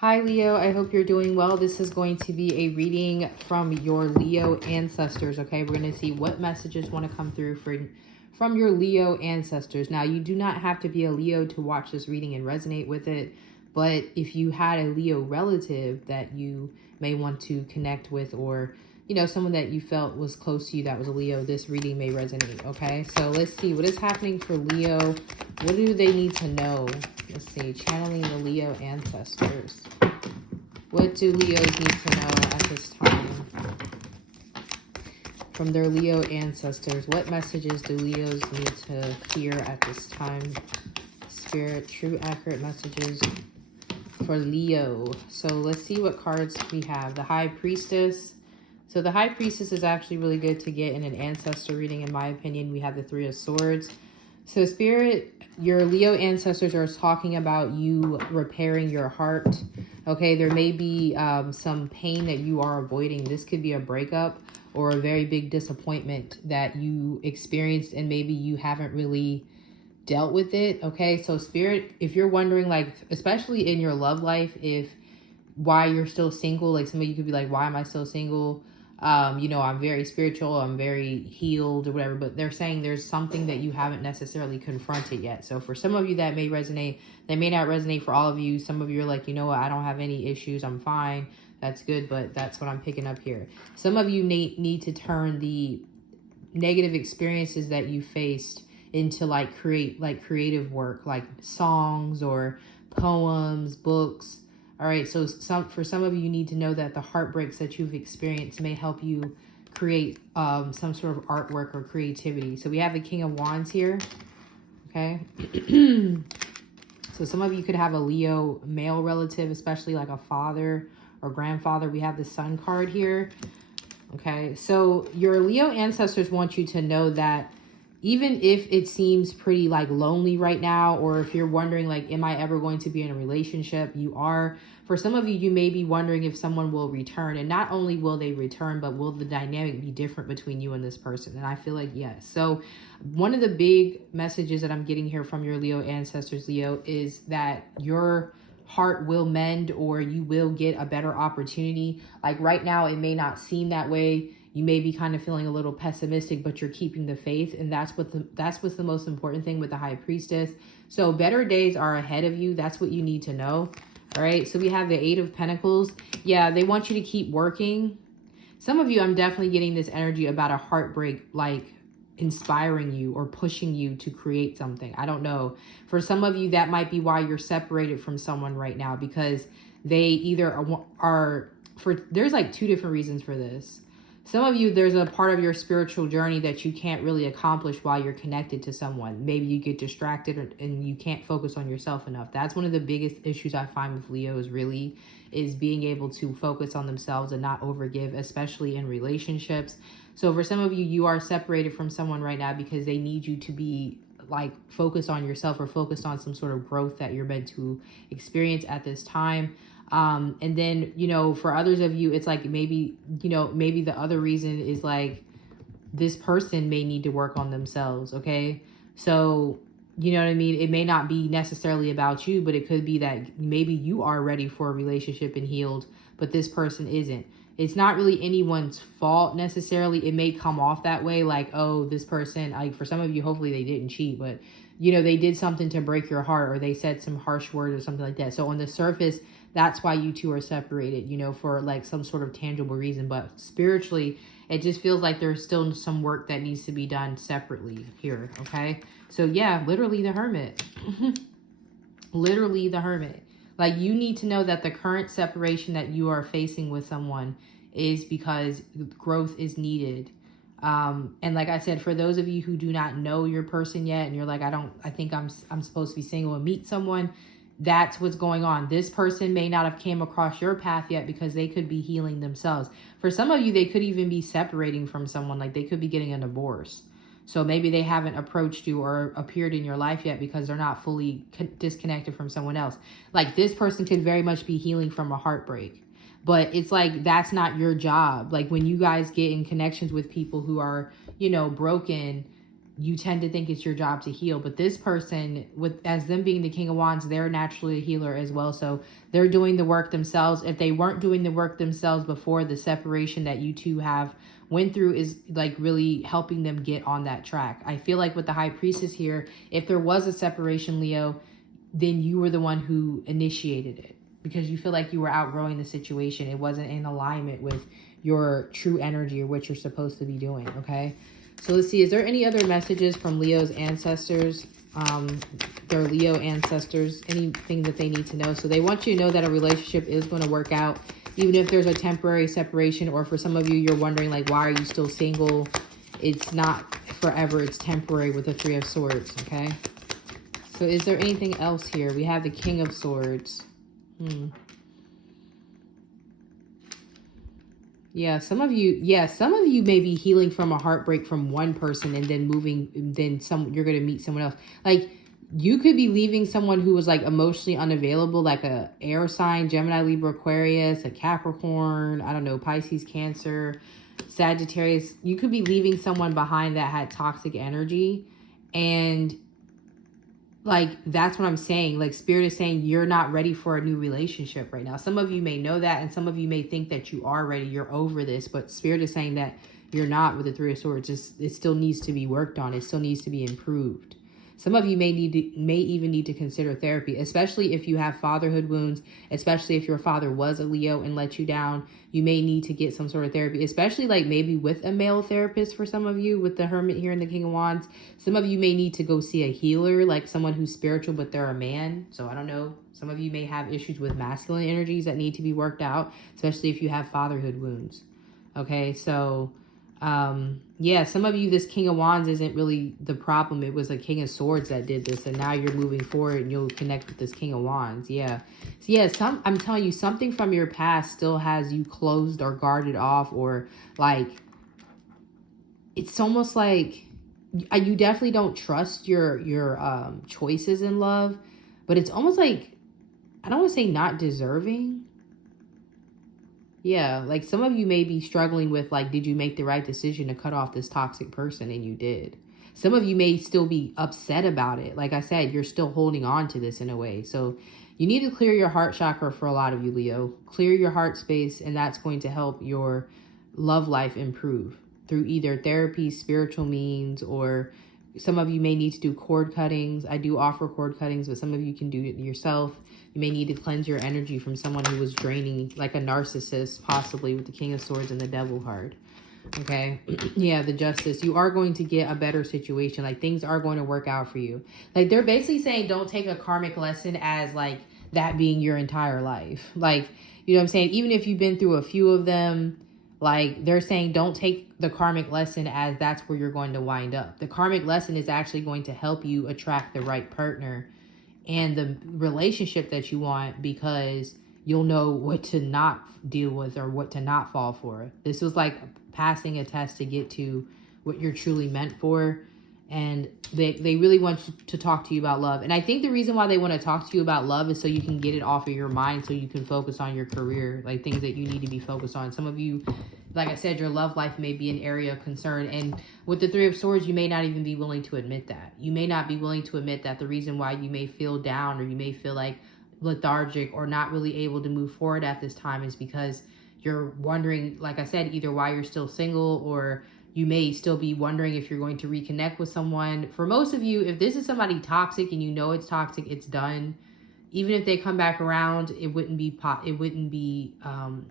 Hi Leo, I hope you're doing well. This is going to be a reading from your Leo ancestors, okay? We're going to see what messages want to come through from your Leo ancestors. Now, you do not have to be a Leo to watch this reading and resonate with it, but if you had a Leo relative that you may want to connect with, or someone that you felt was close to you that was a Leo, this reading may resonate, okay? So let's see what is happening for Leo. What do they need to know? Let's see, channeling the Leo ancestors. What do Leos need to know at this time from their Leo ancestors? What messages do Leos need to hear at this time? Spirit, true, accurate messages for Leo. So let's see what cards we have. The High Priestess. So the High Priestess is actually really good to get in an ancestor reading, in my opinion. We have the Three of Swords. So Spirit, your Leo ancestors are talking about you repairing your heart. Okay, there may be some pain that you are avoiding. This could be a breakup or a very big disappointment that you experienced and maybe you haven't really dealt with it. Okay, so Spirit, if you're wondering, like, especially in your love life, if why you're still single, like somebody could be like, why am I still single? I'm very spiritual, I'm very healed or whatever, but they're saying there's something that you haven't necessarily confronted yet. So for some of you that may resonate, they may not resonate for all of you. Some of you are like, you know what, I don't have any issues, I'm fine. That's good, but that's what I'm picking up here. Some of you need to turn the negative experiences that you faced into creative work, like songs or poems, books. All right, so for some of you, you need to know that the heartbreaks that you've experienced may help you create some sort of artwork or creativity. So we have the King of Wands here, okay? So some of you could have a Leo male relative, especially like a father or grandfather. We have the Sun card here, okay? So your Leo ancestors want you to know that even if it seems pretty like lonely right now, or if you're wondering like, am I ever going to be in a relationship? You are. For some of you, you may be wondering if someone will return, and not only will they return, but will the dynamic be different between you and this person? And I feel like yes. So one of the big messages that I'm getting here from your Leo ancestors, Leo, is that your heart will mend, or you will get a better opportunity. Like right now, it may not seem that way. You may be kind of feeling a little pessimistic, but you're keeping the faith. And that's what's the most important thing with the High Priestess. So better days are ahead of you. That's what you need to know. All right. So we have the Eight of Pentacles. Yeah, they want you to keep working. Some of you, I'm definitely getting this energy about a heartbreak, like inspiring you or pushing you to create something. I don't know. For some of you, that might be why you're separated from someone right now, because they either there's like two different reasons for this. Some of you, there's a part of your spiritual journey that you can't really accomplish while you're connected to someone. Maybe you get distracted and you can't focus on yourself enough. That's one of the biggest issues I find with Leos, really, is being able to focus on themselves and not overgive, especially in relationships. So for some of you, you are separated from someone right now because they need you to be like focused on yourself or focused on some sort of growth that you're meant to experience at this time. And then, for others of you, it's like maybe the other reason is like this person may need to work on themselves. Okay. So, you know what I mean? It may not be necessarily about you, but it could be that maybe you are ready for a relationship and healed, but this person isn't. It's not really anyone's fault necessarily. It may come off that way, like, oh, this person, like for some of you, hopefully they didn't cheat, but they did something to break your heart, or they said some harsh word or something like that. So on the surface, that's why you two are separated, for like some sort of tangible reason. But spiritually, it just feels like there's still some work that needs to be done separately here, okay? So yeah, literally the Hermit. Literally the Hermit. Like, you need to know that the current separation that you are facing with someone is because growth is needed. And like I said, for those of you who do not know your person yet, and you're like, I think I'm supposed to be single and meet someone, that's what's going on. This person may not have came across your path yet because they could be healing themselves. For some of you, they could even be separating from someone, like they could be getting a divorce. So maybe they haven't approached you or appeared in your life yet because they're not fully disconnected from someone else. Like, this person could very much be healing from a heartbreak. But it's like, that's not your job. Like, when you guys get in connections with people who are, broken, you tend to think it's your job to heal. But this person, with as them being the King of Wands, they're naturally a healer as well. So they're doing the work themselves. If they weren't doing the work themselves before, the separation that you two have went through is like really helping them get on that track. I feel like with the High Priestess here, if there was a separation, Leo, then you were the one who initiated it, because you feel like you were outgrowing the situation. It wasn't in alignment with your true energy or what you're supposed to be doing, okay? So let's see, is there any other messages from Leo's ancestors, their Leo ancestors, anything that they need to know? So they want you to know that a relationship is going to work out, even if there's a temporary separation, or for some of you, you're wondering, like, why are you still single? It's not forever, it's temporary with the Three of Swords, okay? So is there anything else here? We have the King of Swords. Yeah, some of you may be healing from a heartbreak from one person and then you're going to meet someone else. Like, you could be leaving someone who was like emotionally unavailable, like a air sign, Gemini, Libra, Aquarius, a Capricorn, I don't know, Pisces, Cancer, Sagittarius. You could be leaving someone behind that had toxic energy, and like, that's what I'm saying. Like, Spirit is saying you're not ready for a new relationship right now. Some of you may know that, and some of you may think that you are ready. You're over this, but Spirit is saying that you're not with the Three of Swords. It still needs to be worked on. It still needs to be improved. Some of you may even need to consider therapy, especially if you have fatherhood wounds, especially if your father was a Leo and let you down. You may need to get some sort of therapy, especially like maybe with a male therapist for some of you, with the Hermit here and the King of Wands. Some of you may need to go see a healer, like someone who's spiritual, but they're a man. So I don't know. Some of you may have issues with masculine energies that need to be worked out, especially if you have fatherhood wounds. Okay, so yeah, some of you, this King of Wands isn't really the problem. It was a King of Swords that did this, and now you're moving forward and you'll connect with this King of Wands. Yeah. So yeah, I'm telling you, something from your past still has you closed or guarded off, or like, it's almost like you definitely don't trust your choices in love, but it's almost like, I don't want to say not deserving. Yeah, like some of you may be struggling with, like, did you make the right decision to cut off this toxic person? And you did. Some of you may still be upset about it. Like I said, you're still holding on to this in a way. So you need to clear your heart chakra for a lot of you, Leo. Clear your heart space, and that's going to help your love life improve through either therapy, spiritual means, or some of you may need to do cord cuttings. I do offer cord cuttings, but some of you can do it yourself. You may need to cleanse your energy from someone who was draining, like a narcissist, possibly with the King of Swords and the Devil card. Okay. Yeah, the Justice. You are going to get a better situation. Like, things are going to work out for you. Like, they're basically saying don't take a karmic lesson as like that being your entire life. Like, you know what I'm saying? Even if you've been through a few of them, like, they're saying don't take the karmic lesson as that's where you're going to wind up. The karmic lesson is actually going to help you attract the right partner and the relationship that you want, because you'll know what to not deal with or what to not fall for. This was like passing a test to get to what you're truly meant for. And they really want to talk to you about love. And I think the reason why they want to talk to you about love is so you can get it off of your mind, so you can focus on your career, like things that you need to be focused on. Some of you, like I said, your love life may be an area of concern. And with the Three of Swords, you may not even be willing to admit that. You may not be willing to admit that the reason why you may feel down, or you may feel like lethargic or not really able to move forward at this time, is because you're wondering, like I said, either why you're still single, or you may still be wondering if you're going to reconnect with someone. For most of you, if this is somebody toxic and you know it's toxic, it's done. Even if they come back around, it wouldn't be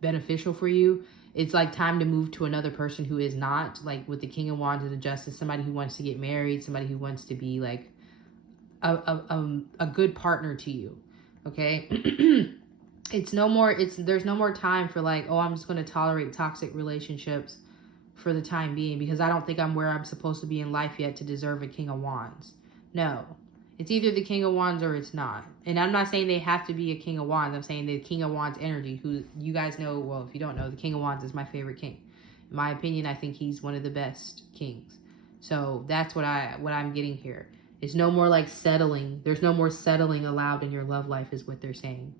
beneficial for you. It's like time to move to another person who is not, like with the King of Wands and the Justice, somebody who wants to get married, somebody who wants to be like a good partner to you. Okay. There's no more time for like, oh, I'm just going to tolerate toxic relationships for the time being because I don't think I'm where I'm supposed to be in life yet to deserve a King of Wands. No, it's either the King of Wands or it's not. And I'm not saying they have to be a King of Wands. I'm saying the King of Wands energy, who you guys know, well, if you don't know, the King of Wands is my favorite king. In my opinion, I think he's one of the best kings. So that's what I'm getting here. It's no more like settling. There's no more settling allowed in your love life is what they're saying.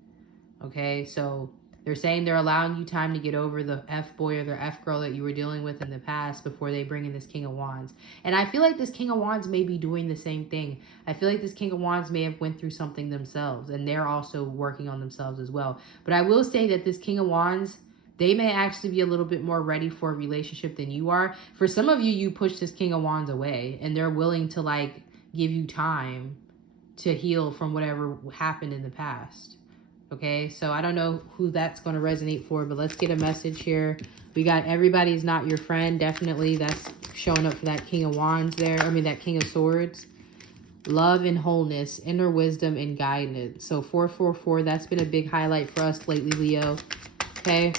Okay, so They're saying they're allowing you time to get over the F-boy or the F-girl that you were dealing with in the past before they bring in this King of Wands. And I feel like this King of Wands may be doing the same thing. I feel like this King of Wands may have went through something themselves, and they're also working on themselves as well. But I will say that this King of Wands, they may actually be a little bit more ready for a relationship than you are. For some of you, you push this King of Wands away, and they're willing to like give you time to heal from whatever happened in the past. Okay, so I don't know who that's going to resonate for, but let's get a message here. We got everybody's not your friend. Definitely that's showing up for that King of Wands there. I mean, that King of Swords. Love and wholeness, inner wisdom and guidance. So 444, that's been a big highlight for us lately, Leo. Okay.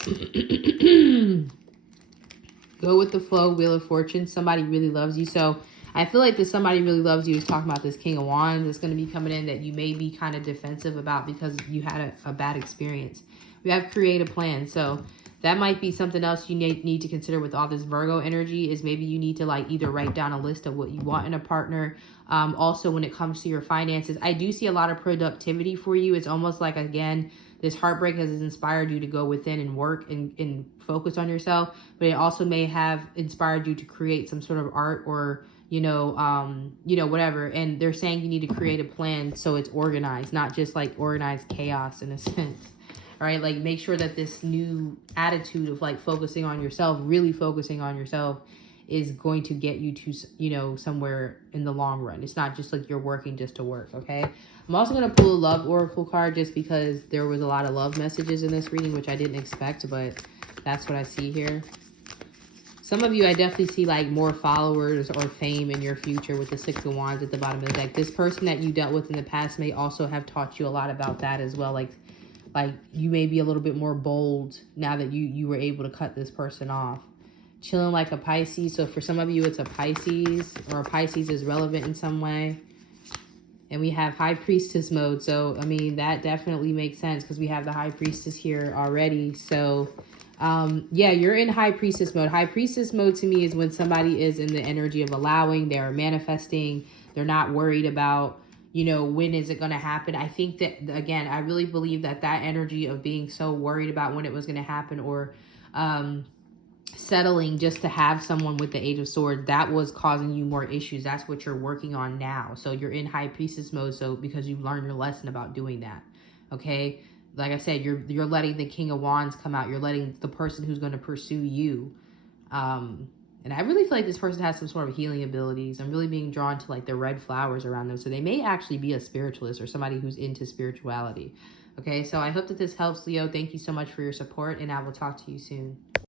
Go with the flow, Wheel of Fortune. Somebody really loves you. So I feel like that somebody really loves you is talking about this King of Wands that's going to be coming in that you may be kind of defensive about because you had a bad experience. We have create a plan. So that might be something else you need to consider with all this Virgo energy is maybe you need to like either write down a list of what you want in a partner. Also, when it comes to your finances, I do see a lot of productivity for you. It's almost like, again, this heartbreak has inspired you to go within and work and focus on yourself. But it also may have inspired you to create some sort of art or whatever. And they're saying you need to create a plan so it's organized, not just like organized chaos in a sense. All right, like make sure that this new attitude of like focusing on yourself, really focusing on yourself is going to get you to, somewhere in the long run. It's not just like you're working just to work, okay? I'm also going to pull a love oracle card just because there was a lot of love messages in this reading, which I didn't expect, but that's what I see here. Some of you, I definitely see like more followers or fame in your future with the Six of Wands at the bottom of the deck. This person that you dealt with in the past may also have taught you a lot about that as well. Like you may be a little bit more bold now that you were able to cut this person off. Chilling like a Pisces. So for some of you, it's a Pisces, or a Pisces is relevant in some way. And we have High Priestess mode. So, I mean, that definitely makes sense because we have the High Priestess here already. So, yeah, you're in High Priestess mode. High Priestess mode to me is when somebody is in the energy of allowing, they're manifesting, they're not worried about, when is it going to happen. I think that, again, I really believe that energy of being so worried about when it was going to happen or settling just to have someone with the Eight of Swords, that was causing you more issues. That's what you're working on now. So you're in High Priestess mode, so because you've learned your lesson about doing that. Okay? Like I said, you're letting the King of Wands come out. You're letting the person who's going to pursue you. And I really feel like this person has some sort of healing abilities. I'm really being drawn to like the red flowers around them. So they may actually be a spiritualist or somebody who's into spirituality. Okay, so I hope that this helps, Leo. Thank you so much for your support, and I will talk to you soon.